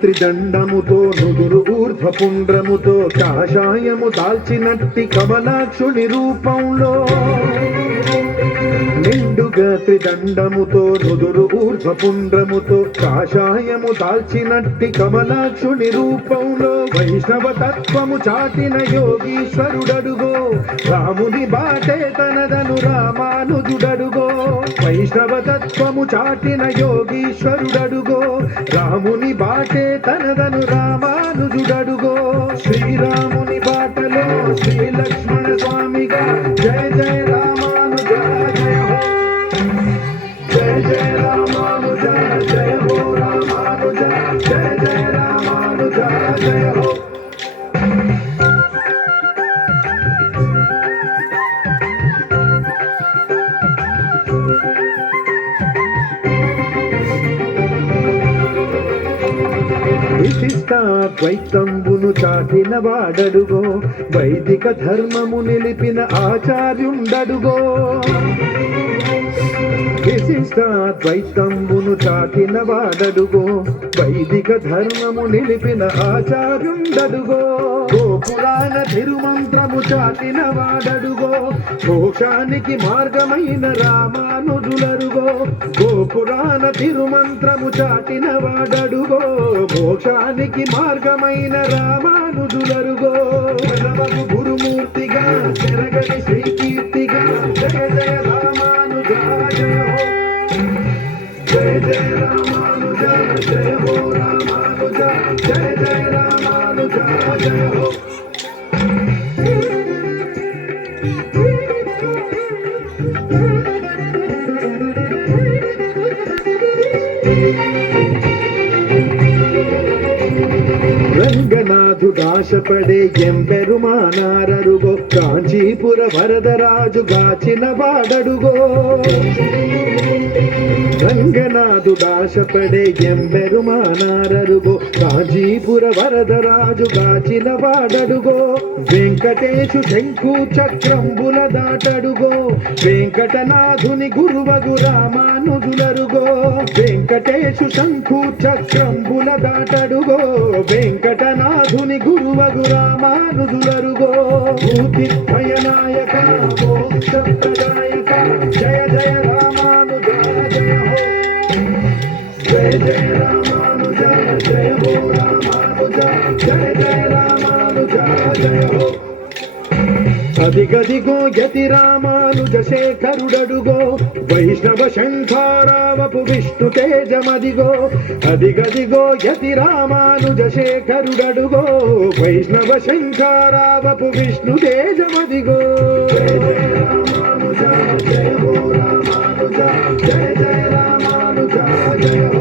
త్రిదండముతో నుదురు ఊర్ధ్వపుండ్రముతో కాషాయము దాల్చినట్టి కమలాక్షుని రూపంలో నిండుగా త్రిదండముతో నుదురు ఊర్ధ్వపుండ్రముతో కాషాయము దాల్చినట్టి కమలాక్షుని రూపంలో వైష్ణవ తత్వము చాటిన యోగీశ్వరుడడుగో రాముని బాటే తనదను రామానుజుడడుగో వైష్ణవ తత్వము చాటిన యోగీశ్వరుడడుగో రాముని బాటే తనదను రామానుజుడడుగో శ్రీరాముని బాటలో శ్రీ లక్ష్మణ స్వామిగా జయ జయ రామానుజ జయ జయ రామానుజ జయ హో రామానుజ జయ జయ రామానుజ జయ హో. విశిష్టాద్వైతంబును చాటిన వాడడుగో వైదిక ధర్మము నిలిపిన ఆచార్యుండడుగో విశిష్టాద్వైతంబును చాటిన వాడడుగో వైదిక ధర్మము నిలిపిన ఆచార్యుండడుగో గోపురాణ తిరుమంత్రము చాటిన వాడడుగో మోక్షానికి మార్గమైన రామానుజులరుగో గోపురాణ తిరుమంత్రము చాటిన వాడడుగో మోక్షానికి మార్గమైన రామానుజులరుగో గురుమూర్తిగా జరగని శ్రీకీర్తిగా జయ జయ రామానుజ జయ జయ రామానుజ జయ హో రామానుజ జయ జయ రామానుజ జయ హో. రంగనాథుడాశపడే ఎంబెరుమానారరుగో కాంచీపుర వరదరాజు గాచిన వాడడుగో రంగనాథుడాశపడే ఎంబెరుమానారరుగో కాంచీపుర వరదరాజు గాచిన వాడడుగో వెంకటేశు శంకు చక్రంబుల దాటడుగో వెంకటనాథుని గురువగు రామానుజులరుగో వెంకటేశు శంకు చక్రంబుల దాటడుగో వెంకటనాథుని గురువగు రామానుజులరుగో భూతిద్వయనాయక మోక్షప్రదాయక జయ జయ రామానుజ జయ హో జయ జయ రామానుజ జయ హో రామానుజ జయ జయ రామానుజ జయ హో. అదిగదిగో యతి రామానుజ శేఖరుడడుగో వైష్ణవ శంఖారావపు విష్ణు తేజమదిగో అదిగదిగో యతి రామానుజ శేఖరుడడుగో వైష్ణవ శంఖారావపు విష్ణు తేజమదిగో జయ జయ రామానుజ జయ హో రామానుజ జయ జయ రామానుజ జయ హో.